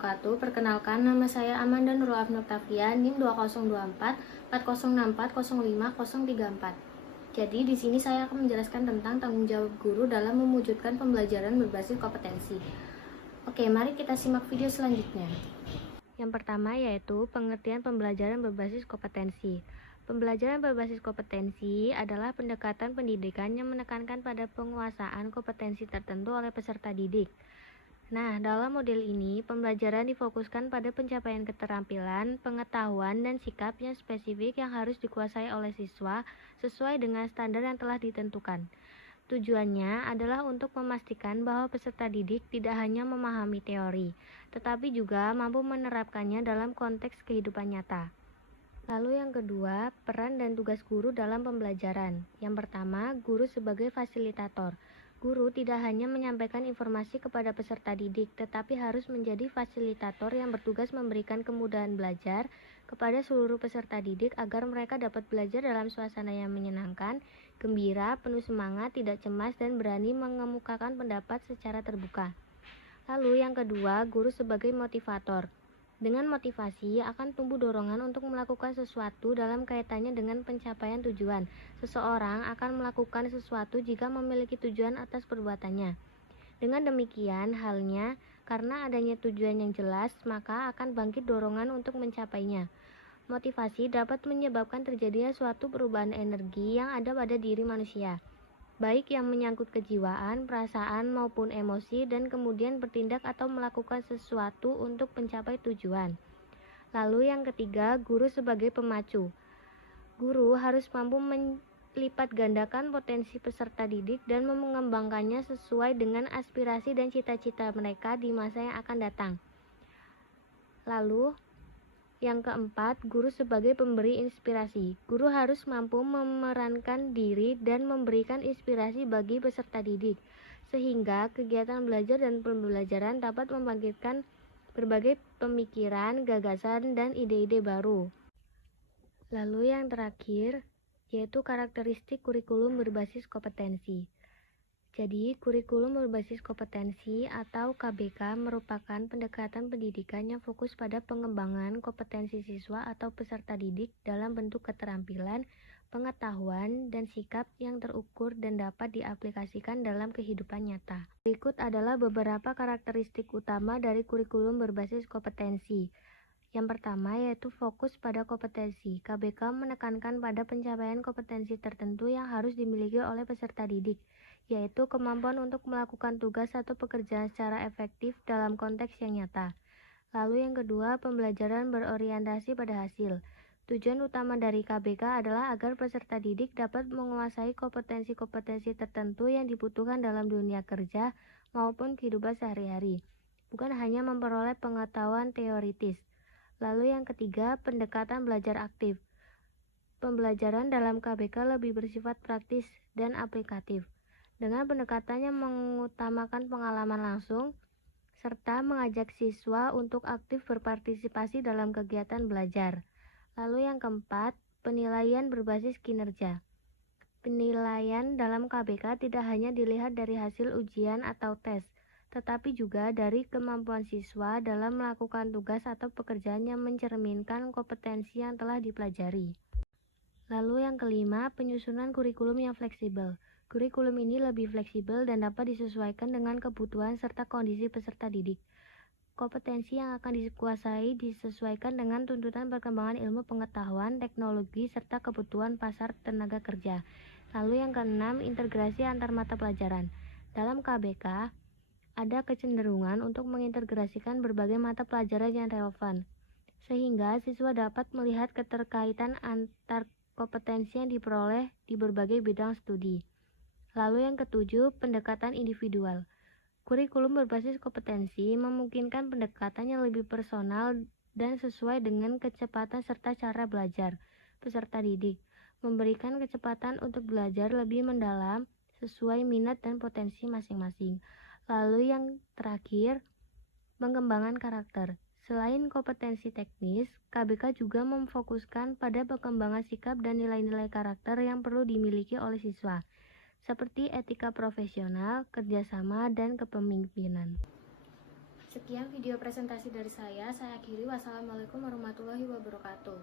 wabarakatuh. Perkenalkan, nama saya Amanda Nurul Afnur Tafia, NIM 2024 4064 05034. Jadi di sini saya akan menjelaskan tentang tanggung jawab guru dalam mewujudkan pembelajaran berbasis kompetensi. Oke, mari kita simak video selanjutnya. Yang pertama yaitu pengertian pembelajaran berbasis kompetensi. Pembelajaran berbasis kompetensi adalah pendekatan pendidikan yang menekankan pada penguasaan kompetensi tertentu oleh peserta didik. Nah, dalam model ini, pembelajaran difokuskan pada pencapaian keterampilan, pengetahuan, dan sikap yang spesifik yang harus dikuasai oleh siswa sesuai dengan standar yang telah ditentukan. Tujuannya adalah untuk memastikan bahwa peserta didik tidak hanya memahami teori, tetapi juga mampu menerapkannya dalam konteks kehidupan nyata. Lalu yang kedua, peran dan tugas guru dalam pembelajaran. Yang pertama, guru sebagai fasilitator. Guru tidak hanya menyampaikan informasi kepada peserta didik, tetapi harus menjadi fasilitator yang bertugas memberikan kemudahan belajar kepada seluruh peserta didik agar mereka dapat belajar dalam suasana yang menyenangkan, gembira, penuh semangat, tidak cemas, dan berani mengemukakan pendapat secara terbuka. Lalu yang kedua, guru sebagai motivator. Dengan motivasi akan tumbuh dorongan untuk melakukan sesuatu dalam kaitannya dengan pencapaian tujuan. Seseorang akan melakukan sesuatu jika memiliki tujuan atas perbuatannya. Dengan demikian halnya, karena adanya tujuan yang jelas, maka akan bangkit dorongan untuk mencapainya. Motivasi dapat menyebabkan terjadinya suatu perubahan energi yang ada pada diri manusia, baik yang menyangkut kejiwaan, perasaan, maupun emosi, dan kemudian bertindak atau melakukan sesuatu untuk mencapai tujuan. Lalu yang ketiga, guru sebagai pemacu. Guru harus mampu melipat gandakan potensi peserta didik dan mengembangkannya sesuai dengan aspirasi dan cita-cita mereka di masa yang akan datang. Lalu yang keempat, guru sebagai pemberi inspirasi. Guru harus mampu memerankan diri dan memberikan inspirasi bagi peserta didik, sehingga kegiatan belajar dan pembelajaran dapat membangkitkan berbagai pemikiran, gagasan, dan ide-ide baru. Lalu yang terakhir, yaitu karakteristik kurikulum berbasis kompetensi. Jadi, kurikulum berbasis kompetensi atau KBK merupakan pendekatan pendidikan yang fokus pada pengembangan kompetensi siswa atau peserta didik dalam bentuk keterampilan, pengetahuan, dan sikap yang terukur dan dapat diaplikasikan dalam kehidupan nyata. Berikut adalah beberapa karakteristik utama dari kurikulum berbasis kompetensi. Yang pertama yaitu fokus pada kompetensi. KBK menekankan pada pencapaian kompetensi tertentu yang harus dimiliki oleh peserta didik, yaitu kemampuan untuk melakukan tugas atau pekerjaan secara efektif dalam konteks yang nyata. Lalu yang kedua, pembelajaran berorientasi pada hasil. Tujuan utama dari KBK adalah agar peserta didik dapat menguasai kompetensi-kompetensi tertentu yang dibutuhkan dalam dunia kerja maupun kehidupan sehari-hari, bukan hanya memperoleh pengetahuan teoritis. Lalu yang ketiga, pendekatan belajar aktif. Pembelajaran dalam KBK lebih bersifat praktis dan aplikatif, dengan pendekatannya mengutamakan pengalaman langsung, serta mengajak siswa untuk aktif berpartisipasi dalam kegiatan belajar. Lalu yang keempat, penilaian berbasis kinerja. Penilaian dalam KBK tidak hanya dilihat dari hasil ujian atau tes, tetapi juga dari kemampuan siswa dalam melakukan tugas atau pekerjaan yang mencerminkan kompetensi yang telah dipelajari. Lalu yang kelima, penyusunan kurikulum yang fleksibel. Kurikulum ini lebih fleksibel dan dapat disesuaikan dengan kebutuhan serta kondisi peserta didik. Kompetensi yang akan dikuasai disesuaikan dengan tuntutan perkembangan ilmu pengetahuan, teknologi, serta kebutuhan pasar tenaga kerja. Lalu yang keenam, integrasi antar mata pelajaran. Dalam KBK, ada kecenderungan untuk mengintegrasikan berbagai mata pelajaran yang relevan, sehingga siswa dapat melihat keterkaitan antar kompetensi yang diperoleh di berbagai bidang studi. Lalu yang ketujuh, pendekatan individual. Kurikulum berbasis kompetensi memungkinkan pendekatan yang lebih personal dan sesuai dengan kecepatan serta cara belajar peserta didik, memberikan kecepatan untuk belajar lebih mendalam sesuai minat dan potensi masing-masing. Lalu yang terakhir, pengembangan karakter. Selain kompetensi teknis, KBK juga memfokuskan pada pengembangan sikap dan nilai-nilai karakter yang perlu dimiliki oleh siswa, seperti etika profesional, kerjasama, dan kepemimpinan. Sekian video presentasi dari saya akhiri. Wassalamualaikum warahmatullahi wabarakatuh.